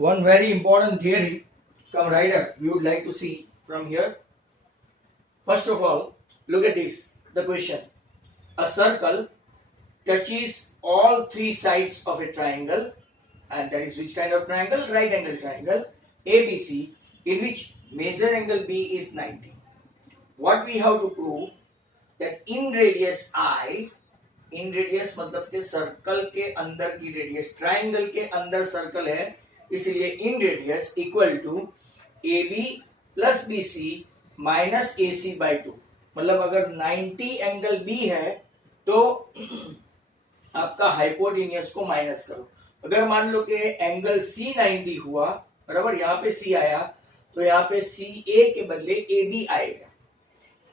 one very important theory, come right up, we would like to see from here. First of all, look at this, the question. A circle touches all three sides of a triangle, and that is which kind of triangle? Right angle triangle ABC, in which measure angle B is 90. What we have to prove that in radius I, in radius मतलब के circle के अंदर की radius, triangle के अंदर circle है, इसलिए inradius equal to A B plus B C minus A C by 2. मतलब अगर 90 एंगल बी है तो आपका हाइपोटेनियस को माइनस करो. अगर मान लो कि एंगल सी 90 हुआ, बराबर, यहाँ पे सी आया तो यहाँ पे सी ए के बदले ए बी आएगा.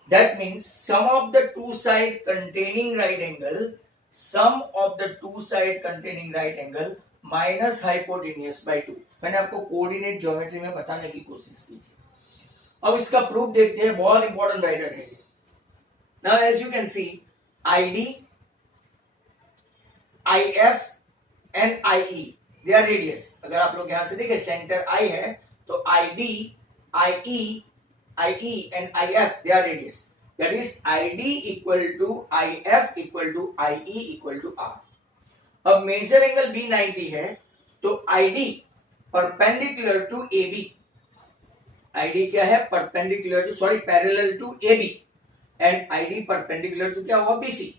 That means sum of the two side containing right angle, sum of the two side containing right angle minus hypotenuse by 2. मैंने आपको कोऑर्डिनेट ज्योमेट्री में बताने की कोशिश की थी. अब इसका प्रूफ देखते हैं, बहुत इंपॉर्टेंट राइडर है. Now as you can see, ID, IF and IE, they are radius. अगर आप लोग यहां से देखें, सेंटर I है तो ID, IE and IF, they are radius. That is ID equal to IF equal to IE equal to R. अब measure angle B 90 है तो ID perpendicular to AB, ID क्या है? Perpendicular to, sorry, parallel to AB, and ID perpendicular to क्या हुआ? BC.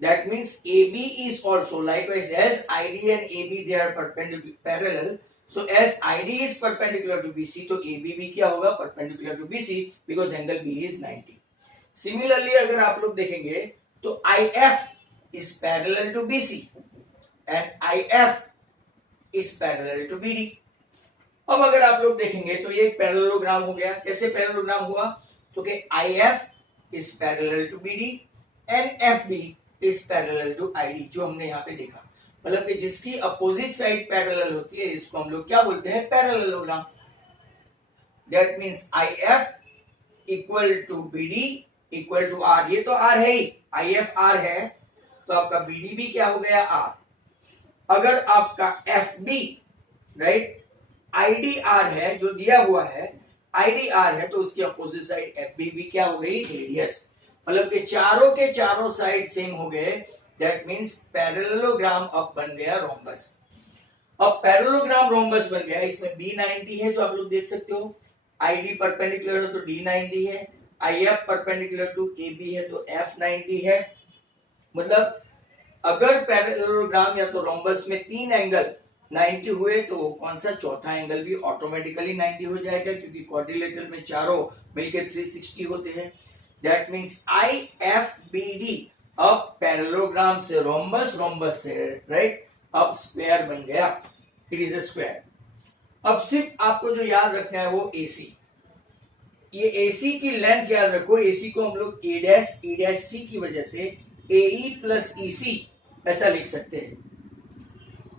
That means AB is also likewise as ID and AB, they are perpendicular parallel. So as ID is perpendicular to BC, तो AB भी क्या होगा? Perpendicular to BC, because angle B is 90. Similarly, अगर आप लोग देखेंगे तो IF is parallel to BC and IF is parallel to BD. अब अगर आप लोग देखेंगे तो ये एक पैरेललोग्राम हो गया. कैसे पैरेललोग्राम हुआ? तो कि IF is parallel to BD and FB is parallel to ID, जो हमने यहाँ पे देखा. मतलब कि जिसकी अपोजिट साइड पैरेलल होती है, इसको हम लोग क्या बोलते हैं? Parallelogram. That means IF equal to BD equal to R. ये तो R है ही, IF R है तो आपका BD भी क्या हो गया? R. अगर आपका FB, राइट, ID R है, जो दिया हुआ है ID R है, तो उसकी अपोजिट साइड FB भी क्या हो गई? रेडियस. मतलब कि चारों के चारों साइड सेम हो गए. That means पैरेललोग्राम अब बन गया रोम्बस. अब पैरेललोग्राम रोम्बस बन गया. इसमें B90 है जो आप लोग देख सकते हो, ID परपेंडिकुलर है तो D90 है, IF परपेंडिकुलर टू AB है तो F90 है. मतलब अगर पैरेललोग्राम या तो रोम्बस में तीन एंगल 90 हुए तो कौन सा चौथा एंगल भी ऑटोमेटिकली 90 हो जाएगा, क्योंकि क्वाड्रिलेटरल में चारों मिलकर 360 होते हैं. That means IFBD अब पैरेललोग्राम से रोम्बस, रोम्बस से राइट अब स्क्वायर बन गया. It is a square. अब सिर्फ आपको जो याद रखना है वो AC. ये AC की लेंथ याद रखो. AC को हम लोग E', C की वजह से AE प्लस EC ऐसा लिख सकते हैं.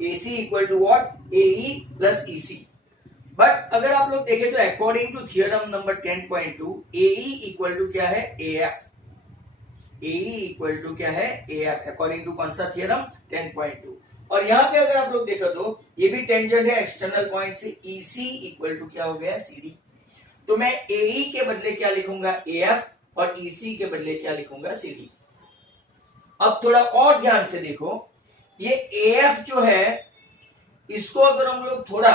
AC equal to what? AE plus EC. But अगर आप लोग देखें तो according to theorem number 10.2, AE equal to क्या है? AF. AE इक्वल टू क्या है? AF. अकॉर्डिंग टू कौन सा थियोरम? 10.2. और यहाँ पे अगर आप लोग देखो तो ये भी टेंजेंट है एक्सटर्नल पॉइंट से. EC इक्वल टू क्या हो गया? CD. तो मैं AE के बदले क्या लिखूंगा? AF, और EC के बदले क्या लिखूंगा? CD. अब थोड़ा और ध्यान से देखो, ये AF जो है इसको अगर हम लोग थोड़ा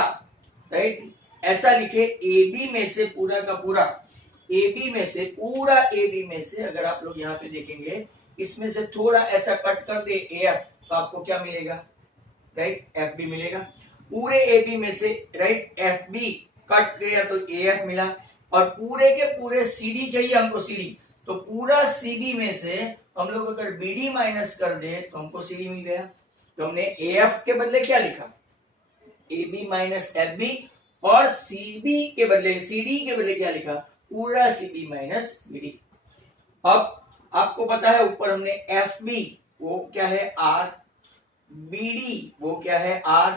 राइट ऐसा लिखे, AB में से पूरा का पूरा, AB में से पूरा AB में से अगर आप लोग यहाँ पे देखेंगे, इसमें से थोड़ा ऐसा कट कर दे AF, तो आपको क्या मिलेगा? राइट, FB मिलेगा. पूरे AB में से राइट FB कट किया तो AF मिला, और पूरे के पूरे CD चाहिए हमको, CD, तो पूरा CD में से हम लोग अगर BD माइनस कर दे तो हमको CD मिल गया. तो हमने AF के बदले क्या लिखा? AB माइनस FB, और CB के बदले, CD के बदले क्या लिखा? पूरा CB माइनस BD. अब आपको पता है ऊपर हमने FB वो क्या है? R. BD वो क्या है? R.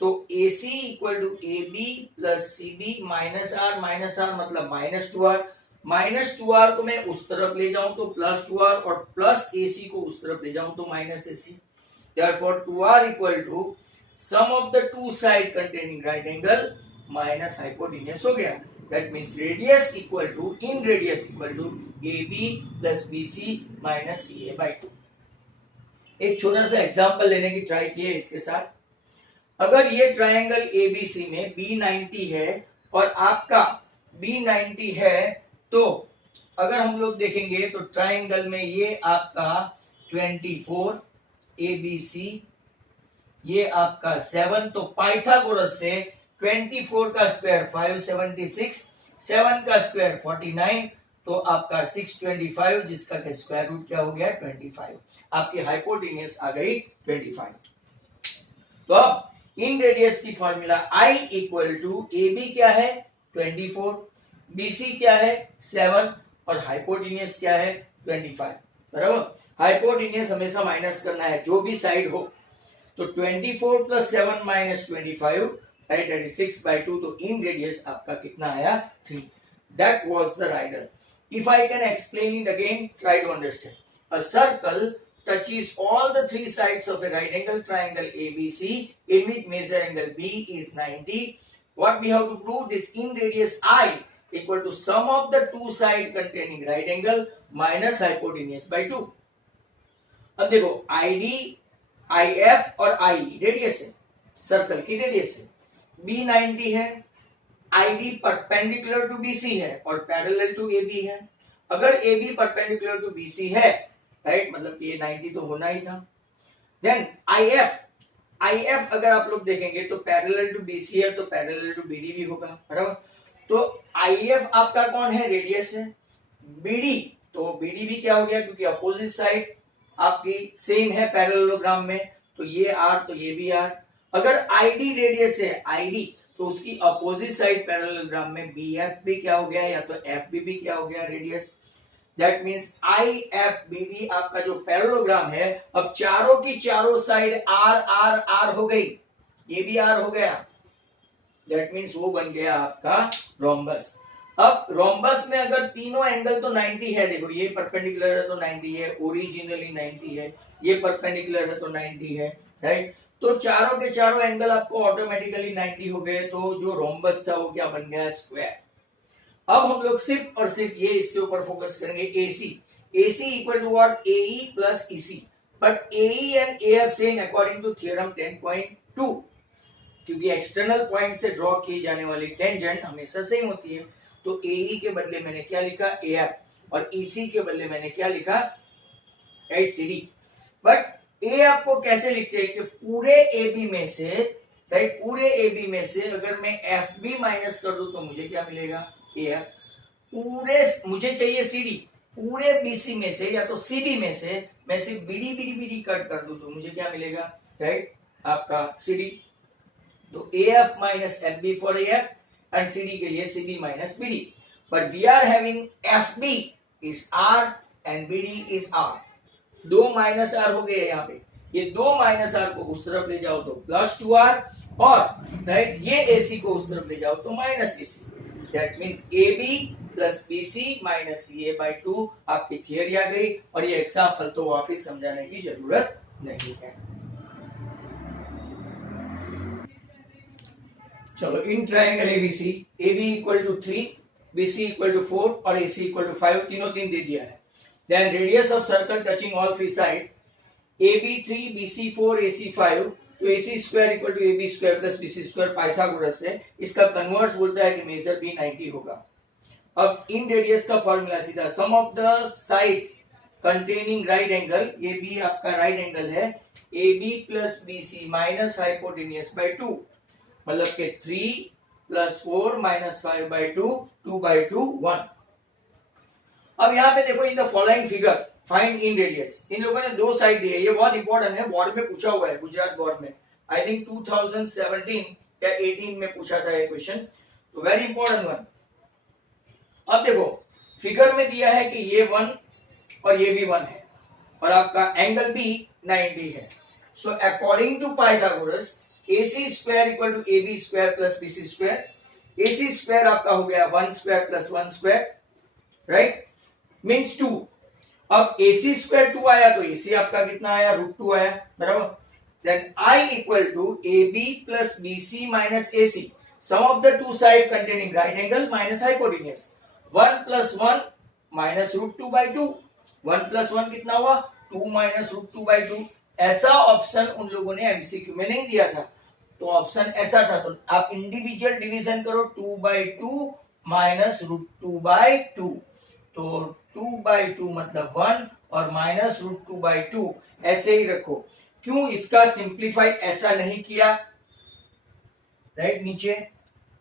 तो AC equal to AB plus CB minus R मतलब -2R. -2R को मैं उस तरफ ले जाऊं तो +2R, और प्लस AC को उस तरफ ले जाऊं तो -AC. Therefore 2R equal to sum of the two side containing right angle minus hypotenuse हो गया. That means radius equal to inradius equal to AB plus BC minus CA by 2. एक छोटा सा एग्जांपल लेने की try किए इसके साथ. अगर ये ट्रायंगल ABC में B90 है और आपका B90 है, तो अगर हम लोग देखेंगे तो ट्रायंगल में ये आपका 24 ABC, ये आपका 7, तो पाइथागोरस से 24 का स्क्वायर 576, 7 का स्क्वायर 49, तो आपका 625 जिसका के स्क्वायर रूट क्या हो गया 25. आपकी हाइपोटेन्यूस आ गई 25. तो अब इन रेडियस की formula I equal to AB क्या है 24, BC क्या है 7 और हाइपोटेन्यूस क्या है 25. बराबर. हाइपोटेन्यूस हमेशा माइनस करना है जो भी साइड हो. तो 24 plus 7 minus 25 right, that is 6/2. तो इन रेडियस आपका कितना आया 3. That was the rider. If I can explain it again, try to understand. A circle touches all the three sides of a right angle triangle ABC in which measure angle B is 90. What we have to prove? This in radius I equal to sum of the two side containing right angle minus hypotenuse by 2. अब देखो ID, IF और IE radius है, circle की radius है. B90 है, ID perpendicular to BC है और parallel to AB है. अगर AB परपेंडिकुलर टू BC है राइट, मतलब कि ये 90 तो होना ही था. देन IF अगर आप लोग देखेंगे तो पैरेलल टू BC है, तो पैरेलल टू BD भी होगा. बराबर. तो IF आपका कौन है रेडियस है. BD, तो BD भी क्या हो गया क्योंकि अपोजिट साइड आपकी सेम है पैरेललोग्राम में, तो ये R तो ये भी R. अगर ID रेडियस है ID, तो उसकी अपोजिट साइड पैरेललोग्राम में BF भी क्या हो गया, या तो FB भी क्या हो गया रेडियस. दैट मींस IFBD आपका जो पैरेललोग्राम है, अब चारों की चारों साइड R हो गई, ये भी R हो गया. दैट मींस वो बन गया आपका रोम्बस. अब रोम्बस में अगर तीनों एंगल तो 90 है, देखो ये परपेंडिकुलर है तो 90 है, ओरिजिनली 90 है, ये परपेंडिकुलर है तो 90 है राइट. तो चारों के चारों एंगल आपको ऑटोमेटिकली 90 हो गए, तो जो रोम्बस था वो क्या बन गया स्क्वायर. अब हम लोग सिर्फ और सिर्फ ये इसके ऊपर फोकस करेंगे. AC equal to what AE plus EC, but AE and AF same according to theorem 10.2, क्योंकि एक्सटर्नल पॉइंट से ड्रॉ की जाने वाली टेंजेंट हमेशा सेम होती है. तो AE के बदले मैंने क्या लिखा AF और EC के बदले मैंने क्या लिखा CD. बट A आपको कैसे लिखते हैं कि पूरे AB में से राइट, पूरे AB में से अगर मैं FB माइनस कर दूं तो मुझे क्या मिलेगा AF. पूरे मुझे चाहिए CD, पूरे BC में से या तो CD में से मैं सिर्फ BD कट कर दूं तो मुझे क्या मिलेगा राइट, आपका CD. तो AF minus FB for AF and CD के लिए CB minus BD. But we are having FB is R and BD is R. दो माइनस R हो गए यहाँ पे. ये दो माइनस R को उस तरफ ले जाओ तो प्लस 2R, और राइट ये AC को उस तरफ ले जाओ तो minus AC. That means AB plus BC minus CA by 2 आपकी थियरी आ गई, और ये एग्जांपल तो वापस समझाने की जरूरत नहीं है. चलो in triangle ABC AB equal to 3, BC equal to 4 और AC इक्वल टू 5, तीनों तीन दे दिया है. Then radius of circle touching all three side AB 3 BC 4 AC 5, तो AC square equal to AB square plus BC square Pythagoras से इसका converse बोलता है कि मेजर B 90 होगा. अब इन रेडियस का फॉर्मूला सीधा sum of the side containing right angle, ये भी आपका राइट एंगल है, AB plus BC minus hypotenuse by 2, मतलब के 3 प्लस 4 माइनस 5 बाय 2, 2/2 1. अब यहाँ पे देखो in the following figure find in radius. इन लोगों ने दो साइड दिए, ये बहुत इंपॉर्टेंट है, बोर्ड में पूछा हुआ है, गुजरात बोर्ड में आई थिंक 2017 या 18 में पूछा था ये क्वेश्चन, तो वेरी इंपॉर्टेंट वन. अब देखो फिगर में दिया है कि ये 1 और ये भी 1 है और आपका एंगल भी 90 है. So according to Pythagoras AC square equal to AB square plus BC square. AC square आपका हो गया 1 square plus 1 square right, means 2. अब AC स्क्वायर 2 आया तो AC आपका कितना आया √2 आया. बराबर. then I equal to AB plus BC minus AC. Sum of the two sides containing right angle minus hypotenuse. 1 plus 1 minus root 2 by 2. 1 plus 1 कितना हुआ? 2 minus root 2 by 2. ऐसा ऑप्शन उन लोगों ने एमसीक्यू में नहीं दिया था, तो ऑप्शन ऐसा था, तो आप इंडिविजुअल डिवीजन करो. 2 by 2 माइनस रूट 2 by 2, तो 2 by 2 मतलब 1 और माइनस रूट 2 by 2 ऐसे ही रखो. क्यों इसका सिंप्लीफाई ऐसा नहीं किया? राइट, नीचे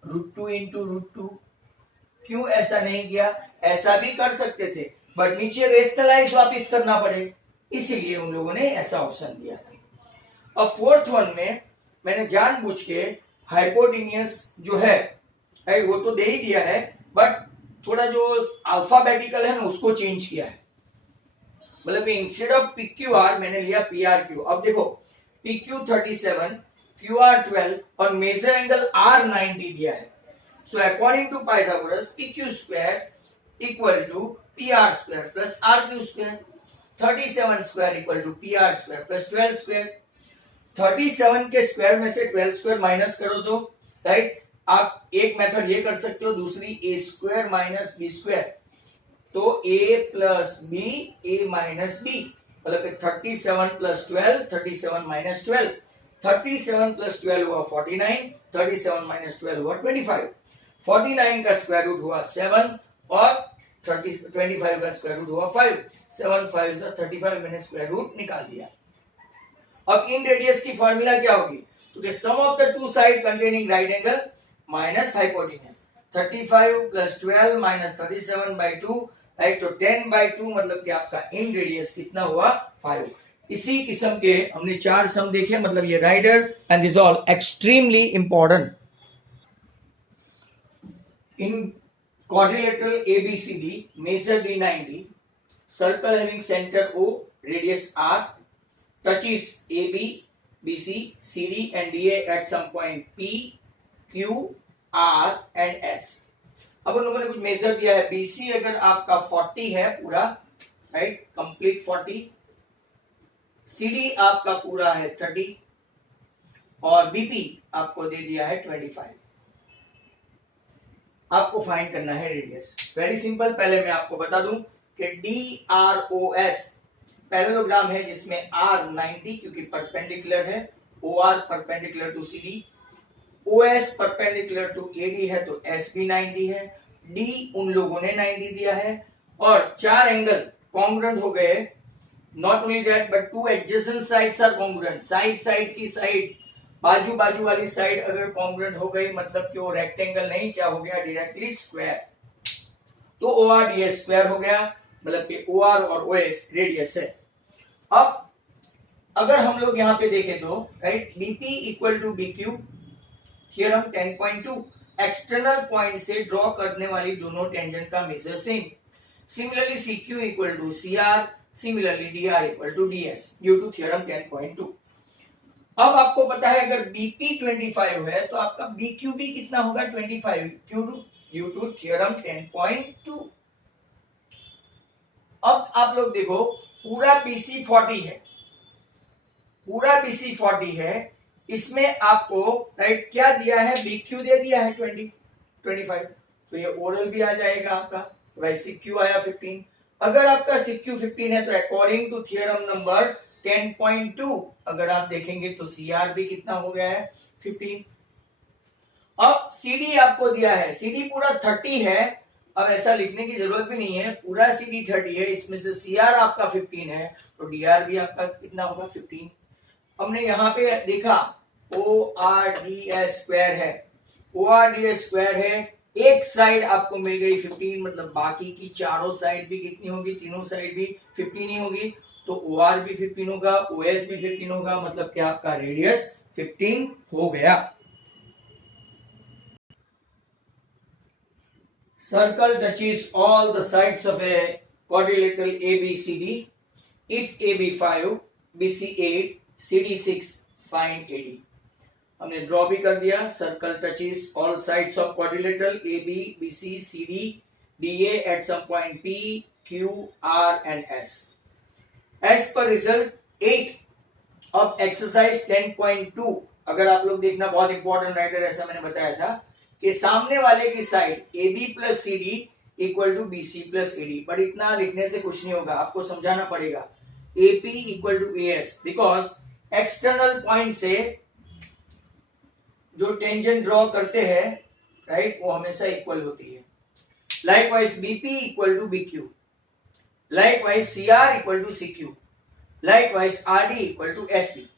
रूट 2 इंटू रूट 2, क्यों ऐसा नहीं किया? ऐसा भी कर सकते थे, बट नीचे रेशनलाइज वापिस करना पड़े, इसीलिए उन लोगों ने ऐसा ऑप्शन दिया था. अब फोर्थ वन में मैंने जानबूझ के हाइपोटेन्यूस जो है वो तो दे ही दिया है, बट थोड़ा जो अल्फाबेटिकल है ना उसको चेंज किया है. मतलब इंस्टेड ऑफ PQR मैंने लिया PRQ. अब देखो PQ 37, QR 12 और मेजर एंगल R 90 दिया है. So according to Pythagoras PQ square equal to PR square plus RQ square. 37 square equal to PR square plus 12 square. 37 के स्क्वायर में से 12 स्क्वायर माइनस करो तो राइट. आप एक मेथड ये कर सकते हो, दूसरी a square minus b square, तो a plus B a minus B, मतलब 37 प्लस 12, 37 माइनस 12, 37 प्लस 12 हुआ 49, 37 माइनस 12 हुआ 25, 49 का स्क्वायर रूट हुआ 7 और 25 का स्क्वायर रूट हुआ 5, 7 5 35, मैंने स्क्वायर रूट निकाल दिया. अब इन रेडियस की फॉर्मूला क्या होगी? तो sum of the two side containing right angle minus hypotenuse. 35 plus 12 minus 37 by 2, right, तो 10 by 2 मतलब कि आपका इन रेडियस कितना हुआ? 5. इसी किस्म के हमने 4 सम देखे, मतलब ये rider and this all extremely important. In quadrilateral ABCD, measure D90, circle having center O, radius R, touches AB, BC, CD and DA at some point P, Q, R and S. अब उन लोगों ने कुछ major दिया है. BC अगर आपका 40 है पूरा, राइट, कंप्लीट 40, CD आपका पूरा है 30 और BP आपको दे दिया है 25. आपको फाइंड करना है रेडियस. Very simple. पहले मैं आपको बता दूं कि DROS पैरेललोग्राम है जिसमें R 90 क्योंकि परपेंडिकुलर है, OR perpendicular to CD, OS perpendicular to AD है तो S भी 90 है, D उन लोगों ने 90 दिया है और 4 एंगल कॉन्ग्रुएंट हो गए. Not only that but 2 adjacent sides are congruent. Side की साइड, बाजू वाली साइड अगर कॉन्ग्रुएंट हो गई मतलब कि वो रेक्टेंगल नहीं, क्या हो गया? Directly square. तो ORDS स्क्वायर हो गया, मतलब कि OR और OS रेडियस है. अब अगर हम लोग यहां पे देखें तो right, BP equal to BQ, theorem 10.2, external point से ड्रॉ करने वाली दोनों टेंजेंट का measure same. Similarly CQ equal to CR, similarly DR equal to DS due to theorem 10.2. अब आपको पता है अगर BP 25 है तो आपका BQ भी कितना होगा? 25 ड्यू टू थ्योरम 10.2. अब आप लोग देखो पूरा BC 40 है, पूरा BC 40 है, इसमें आपको राइट क्या दिया है? BQ दे दिया है 25, तो ये ओरल भी आ जाएगा आपका. तो भाई CQ आया 15. अगर आपका CQ 15 है तो अकॉर्डिंग टू थ्योरम नंबर 10.2 अगर आप देखेंगे तो CR भी कितना हो गया है? 15. अब CD आपको दिया है, CD पूरा 30 है. अब ऐसा लिखने की जरूरत भी नहीं है, पूरा CD 30 है, इसमें से CR आपका 15 है तो DR भी आपका कितना होगा? 15. हमने यहाँ पे देखा ORDS स्क्वायर है, ORDS स्क्वायर है, एक साइड आपको मिल गई 15, मतलब बाकी की चारों साइड भी कितनी होगी? तीनों साइड भी 15 ही होगी, तो OR भी 15 होगा, OS भी 15 होगा, मतलब कि आपका रेडियस 15 हो गया. Circle touches all the sides of a quadrilateral ABCD. If AB 5, BC 8, CD 6, find AD. हमने ड्रॉ भी कर दिया. Circle touches all sides of quadrilateral AB, BC, CD, DA at some point P, Q, R and S. As per result 8. अब exercise 10.2 अगर आप लोग देखना, बहुत इंपॉर्टेंट राइटर, ऐसा मैंने बताया था कि सामने वाले की side A B plus C D equal to B C plus A D, but इतना लिखने से कुछ नहीं होगा, आपको समझाना पड़ेगा A P equal to A S, because external point से जो टेंजेंट ड्रॉ करते हैं, राइट, वो हमेशा इक्वल होती है. Likewise BP equal to BQ, likewise CR equal to CQ, likewise RD equal to SD.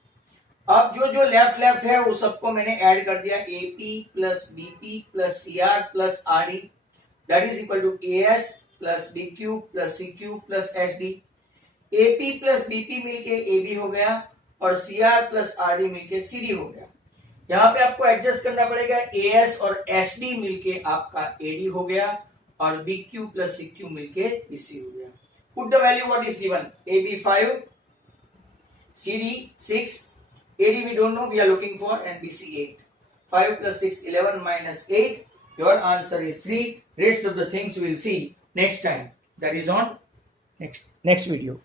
अब जो जो लेफ्ट लेफ्ट है वो सबको मैंने ऐड कर दिया, AP plus BP plus CR plus RD, that is equal to AS plus BQ plus CQ plus SD. AP plus BP मिलके एबी हो गया और सीआर प्लस आरडी मिलके सीडी हो गया. यहाँ पे आपको एडजस्ट करना पड़ेगा, एएस और एसडी मिलके आपका एडी हो गया और बीक्यू प्लस सीक्यू मिलके बीसी हो गया. Put the value what is given, AB 5, CD 6, AD we don't know, we are looking for, and BC 8. 5 plus 6, 11 minus 8. Your answer is 3. Rest of the things we will see next time. That is on next video.